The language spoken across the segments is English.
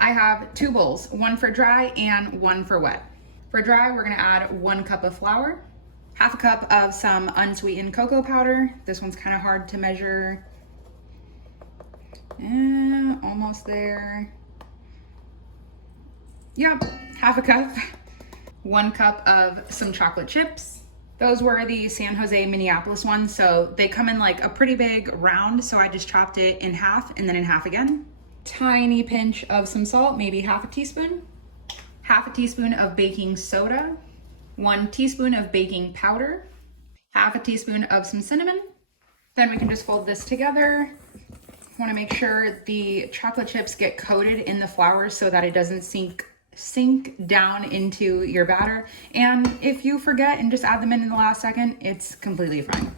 I have 2 bowls, one for dry and one for wet. For dry, we're gonna add 1 cup of flour, half a cup of some unsweetened cocoa powder. This one's kind of hard to measure. Almost there. Yep, half a cup. 1 cup of some chocolate chips. Those were the San Jose, Minneapolis ones, so they come in like a pretty big round, so I just chopped it in half and then in half again. Tiny pinch of some salt, maybe half a teaspoon. Half a teaspoon of baking soda. 1 teaspoon of baking powder. Half a teaspoon of some cinnamon. Then we can just fold this together. Want to make sure the chocolate chips get coated in the flour so that it doesn't sink down into your batter. And if you forget and just add them in the last second, it's completely fine.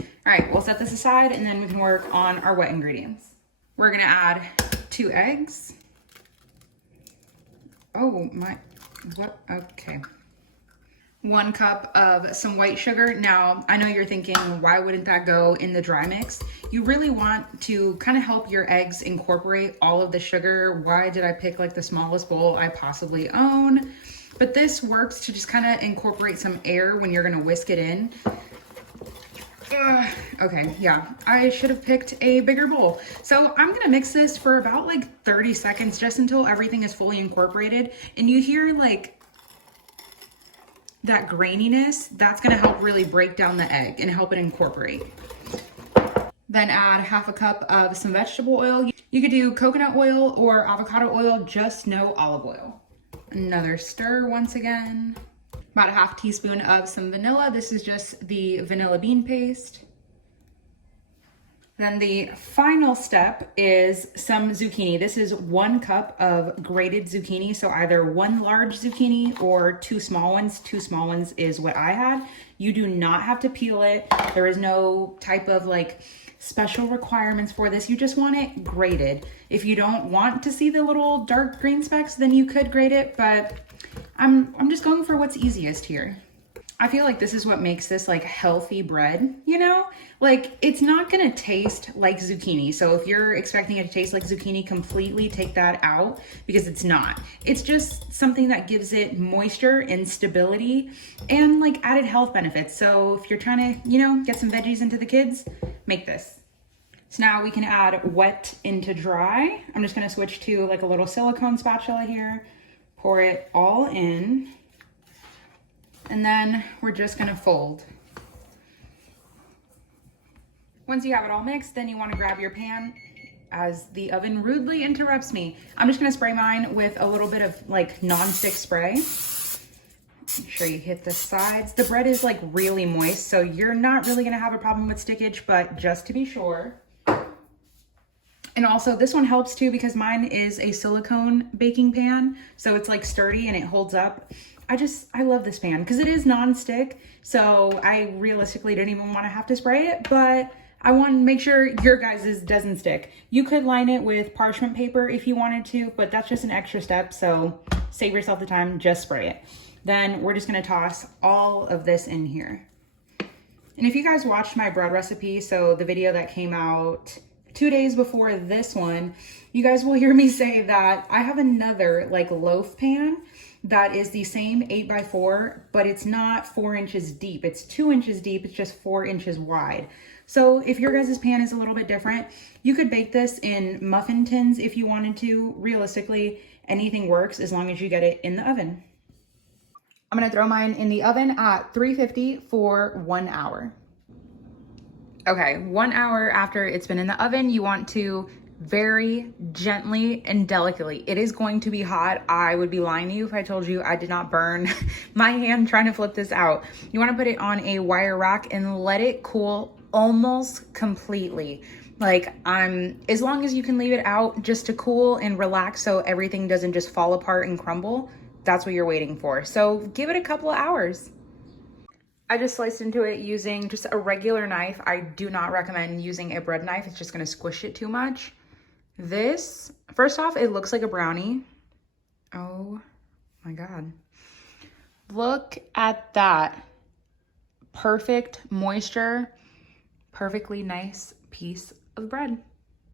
All right, we'll set this aside and then we can work on our wet ingredients. We're gonna add 2 eggs. Oh my, what, okay. 1 cup of some white sugar. Now, I know you're thinking, why wouldn't that go in the dry mix? You really want to kind of help your eggs incorporate all of the sugar. Why did I pick like the smallest bowl I possibly own? But this works to just kind of incorporate some air when you're gonna whisk it in. Okay, yeah, I should have picked a bigger bowl. So I'm gonna mix this for about like 30 seconds, just until everything is fully incorporated. And you hear like that graininess, that's gonna help really break down the egg and help it incorporate. Then add half a cup of some vegetable oil. You could do coconut oil or avocado oil, just no olive oil. Another stir once again. About a half teaspoon of some vanilla. This is just the vanilla bean paste. Then the final step is some zucchini. This is 1 cup of grated zucchini. So either 1 large zucchini or 2 small ones. 2 small ones is what I had. You do not have to peel it. There is no type of like special requirements for this. You just want it grated. If you don't want to see the little dark green specks, then you could grate it, but I'm just going for what's easiest here. I feel like this is what makes this like healthy bread, you know? Like it's not gonna taste like zucchini. So if you're expecting it to taste like zucchini completely, take that out because it's not. It's just something that gives it moisture and stability and like added health benefits. So if you're trying to, you know, get some veggies into the kids, make this. So now we can add wet into dry. I'm just gonna switch to like a little silicone spatula here, pour it all in. And then we're just gonna fold. Once you have it all mixed, then you wanna grab your pan as the oven rudely interrupts me. I'm just gonna spray mine with a little bit of like non-stick spray. Make sure you hit the sides. The bread is like really moist, so you're not really gonna have a problem with stickage, but just to be sure. And also this one helps too because mine is a silicone baking pan, so it's like sturdy and it holds up. I love this pan because it is non-stick, so I realistically didn't even want to have to spray it, but I want to make sure your guys's doesn't stick. You could line it with parchment paper if you wanted to, but that's just an extra step, so save yourself the time, just spray it. Then we're just going to toss all of this in here. And if you guys watched my bread recipe, so the video that came out 2 days before this one, you guys will hear me say that I have another like loaf pan that is the same 8x4, but it's not 4 inches deep. It's 2 inches deep. It's just 4 inches wide. So if your guys' pan is a little bit different, you could bake this in muffin tins if you wanted to. Realistically, anything works as long as you get it in the oven. I'm gonna throw mine in the oven at 350 for 1 hour. Okay, 1 hour after it's been in the oven, you want to very gently and delicately. It is going to be hot. I would be lying to you if I told you I did not burn my hand trying to flip this out. You want to put it on a wire rack and let it cool almost completely. Like as long as you can leave it out just to cool and relax so everything doesn't just fall apart and crumble, that's what you're waiting for. So give it a couple of hours. I just sliced into it using just a regular knife. I do not recommend using a bread knife. It's just gonna squish it too much. This, first off, it looks like a brownie. Oh my God. Look at that. Perfect moisture, perfectly nice piece of bread.